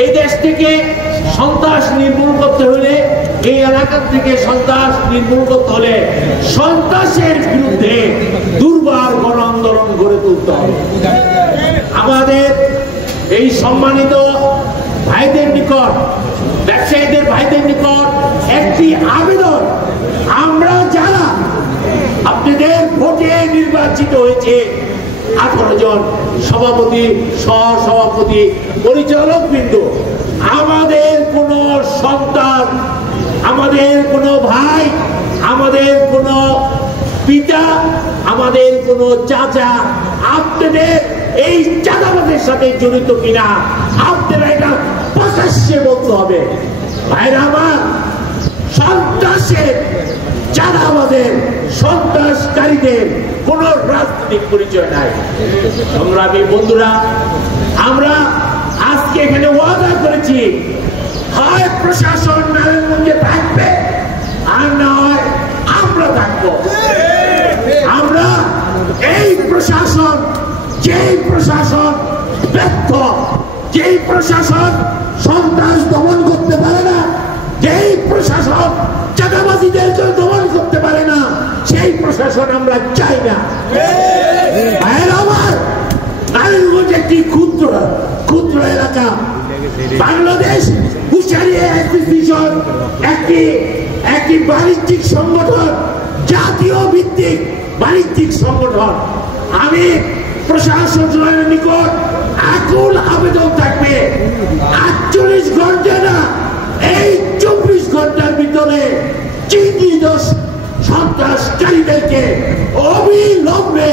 এই দেশ থেকে সন্ত্রাস নির্মূল করতে হলে, এই এলাকা থেকে সন্ত্রাস নির্মূল করতে হলে সন্ত্রাসের বিরুদ্ধে দুর্বার গণ আন্দোলন গড়ে তুলতে হবে। আমাদের এই সম্মানিত ভাইদের নিকট, ব্যবসায়ীদের ভাইদের নিকট একটি আবেদন, আমরা যারা আপনাদের ভোটে নির্বাচিত হয়েছে 18 জন সভাপতি, সহসভাপতি, পরিচালক বৃন্দ, আমাদের কোন সন্তান, আমাদের কোন ভাই, আমাদের কোন পিতা, আমাদের কোন চাচা আপনাদের এই চাঁদাবাজের সাথে জড়িত কিনা আপনারা এটা প্রকাশ্যে বলতে হবে। ভাইরা আমার, সন্ত্রাসের, চাঁদাবাজের, সন্ত্রাসকারীদের কোন রাজনৈতিক পরিচয় নাই। সংগ্রামী বন্ধুরা, আমরা আজকে এখানে ওয়াদা করেছি, হয় প্রশাসন নারায়ণগঞ্জে থাকবে আর না হয় আমরা থাকবো। আমরা এই প্রশাসন, যেই প্রশাসন ব্যর্থ, যেই প্রশাসন সন্ত্রাস দমন করতে পারে না, যেই প্রশাসন চাঁদাবাজিদেরকে দমন করতে পারে না, সেই প্রশাসন আমরা চাই না। আমার নারায়ণগঞ্জ একটি ক্ষুদ্র এলাকা। বাংলাদেশ ফিশারি অ্যাসোসিয়েশন একটি বাণিজ্যিক সংগঠন, জাতীয় ভিত্তিক বাণিজ্যিক সংগঠন। আমি প্রশাসনের নিকট আকুল আবেদন থাকবে, 48 ঘন্টা না, এই 24 ঘন্টার ভিতরে চিহ্নিত সন্ত্রাসকারীদেরকে অবিলম্বে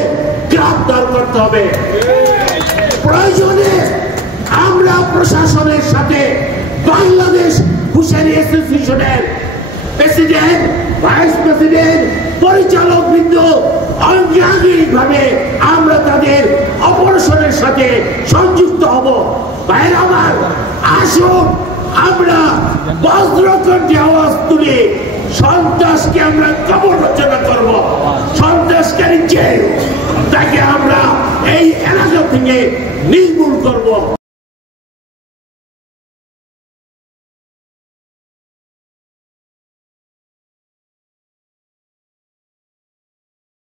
গ্রেফতার করতে হবে। প্রয়োজনে আমরা প্রশাসনের সাথে বাংলাদেশ ফিশারি অ্যাসোসিয়েশনের প্রেসিডেন্ট, ভাইস প্রেসিডেন্ট, পরিচালক বৃন্দ আঙ্গিকভাবে আমরা তাদের অপারেশনের সাথে সংযুক্ত হব। ভাইরা আমার, আসুন আমরা বজ্রকণ্ঠে আওয়াজ তুলে সন্ত্রাসকে আমরা কবর রচনা করব। সন্ত্রাসকারী যে, তাকে আমরা এই এলাকা থেকে নির্মূল করব।